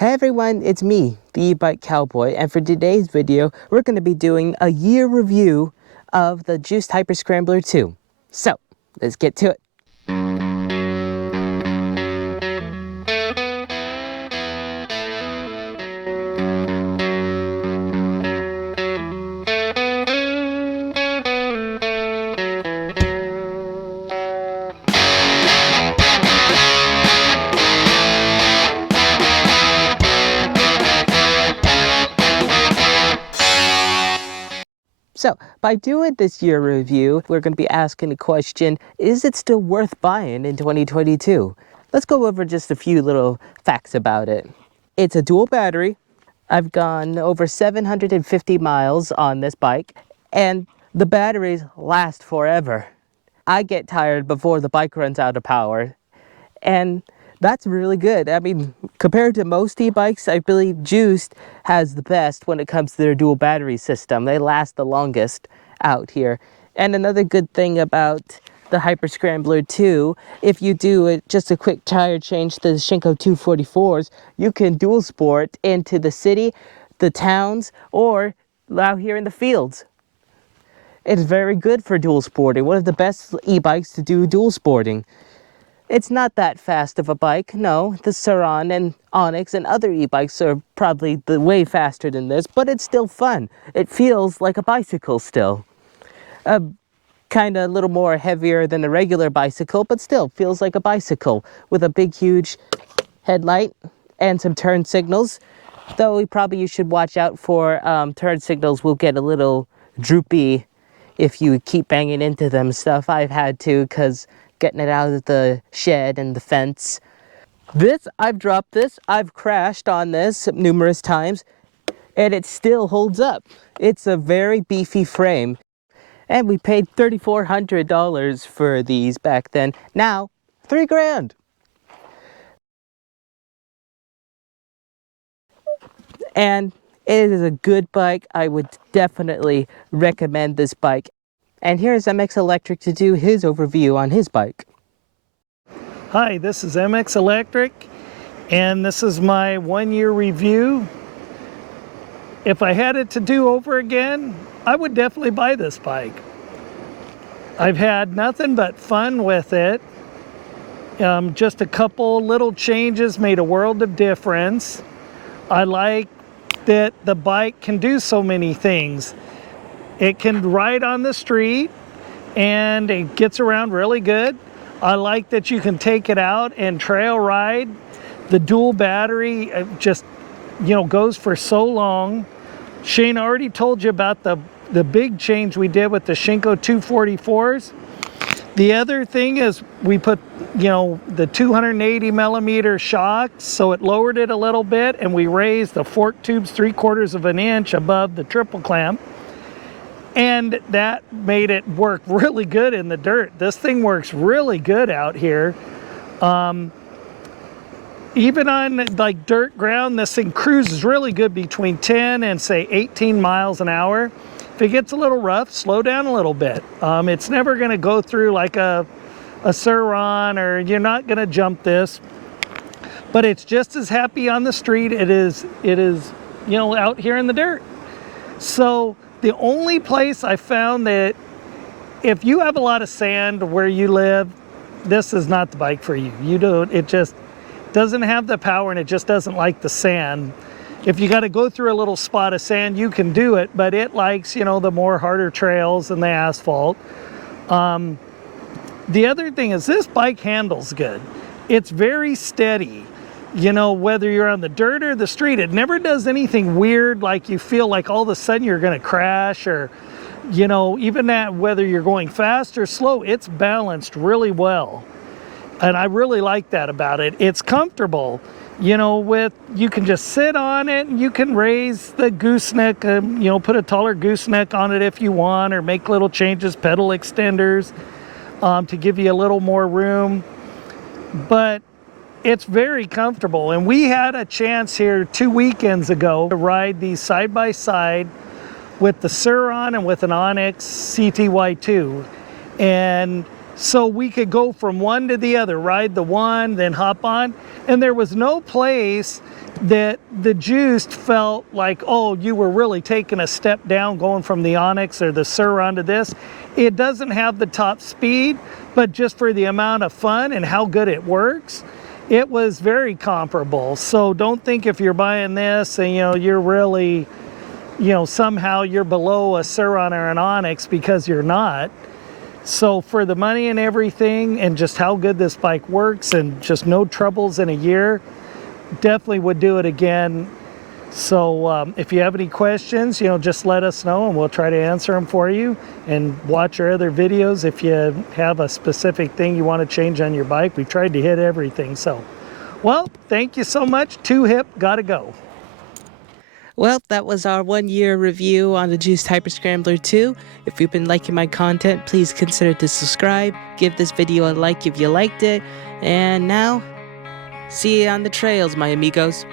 Hey everyone, it's me, the e-bike cowboy, and for today's video, we're going to be doing a year review of the Juiced Hyperscrambler 2. So, let's get to it. So, by doing this year review, we're going to be asking the question, is it still worth buying in 2022? Let's go over just a few little facts about it. It's a dual battery. I've gone over 750 miles on this bike, and the batteries last forever. I get tired before the bike runs out of power, and that's really good. I mean, compared to most e-bikes, I believe Juiced has the best when it comes to their dual battery system. They last the longest out here. And another good thing about the Hyperscrambler 2, if you do just a quick tire change to the Shinko 244s, you can dual sport into the city, the towns, or out here in the fields. It's very good for dual sporting. One of the best e-bikes to do dual sporting. It's not that fast of a bike, no. The Sur-Ron and Onyx and other e-bikes are probably way faster than this, but it's still fun. It feels like a bicycle still. Kind of a little more heavier than a regular bicycle, but still feels like a bicycle with a big, huge headlight and some turn signals. Though you should watch out for turn signals will get a little droopy if you keep banging into them. Stuff I've had to, because getting it out of the shed and the fence. I've dropped this, I've crashed on this numerous times, and it still holds up. It's a very beefy frame. And we paid $3,400 for these back then. Now, $3,000. And it is a good bike. I would definitely recommend this bike. And here's MX Electric to do his overview on his bike. Hi, this is MX Electric, and this is my one-year review. If I had it to do over again, I would definitely buy this bike. I've had nothing but fun with it. Just a couple little changes made a world of difference. I like that the bike can do so many things. It can ride on the street and it gets around really good. I like that you can take it out and trail ride. The dual battery just, goes for so long. Shane already told you about the big change we did with the Shinko 244s. The other thing is we put, the 280 millimeter shocks, so it lowered it a little bit, and we raised the fork tubes 3/4 of an inch above the triple clamp. And that made it work really good in the dirt. This thing works really good out here. Even on like dirt ground, this thing cruises really good between 10 and say 18 miles an hour. If it gets a little rough, slow down a little bit. It's never gonna go through like a Sur-Ron, or you're not gonna jump this, but it's just as happy on the street it is out here in the dirt. So the only place I found that if you have a lot of sand where you live, this is not the bike for you. It just doesn't have the power, and it just doesn't like the sand. If you got to go through a little spot of sand, you can do it, but it likes, the more harder trails and the asphalt. The other thing is this bike handles good. It's very steady. Whether you're on the dirt or the street, it never does anything weird, like you feel like all of a sudden you're going to crash, or, even that, whether you're going fast or slow, it's balanced really well. And I really like that about it. It's comfortable, you can just sit on it, and you can raise the gooseneck, put a taller gooseneck on it if you want, or make little changes, pedal extenders, to give you a little more room. But it's very comfortable, and we had a chance here 2 weekends ago to ride these side by side with the Sur-Ron and with an Onyx CTY2. And so we could go from one to the other, ride the one, then hop on. And there was no place that the Juiced felt like, oh, you were really taking a step down going from the Onyx or the Sur onto this. It doesn't have the top speed, but just for the amount of fun and how good it works, it was very comparable. So don't think if you're buying this and you're really, somehow you're below a Suron or an Onyx, because you're not. So for the money and everything and just how good this bike works and just no troubles in a year, definitely would do it again. So if you have any questions, just let us know and we'll try to answer them for you. And watch our other videos if you have a specific thing you want to change on your bike. We tried to hit everything. So, well, thank you so much. Too hip, gotta go. Well, that was our 1 year review on the Juiced Hyperscrambler 2. If you've been liking my content, please consider to subscribe. Give this video a like if you liked it. And now, see you on the trails, my amigos.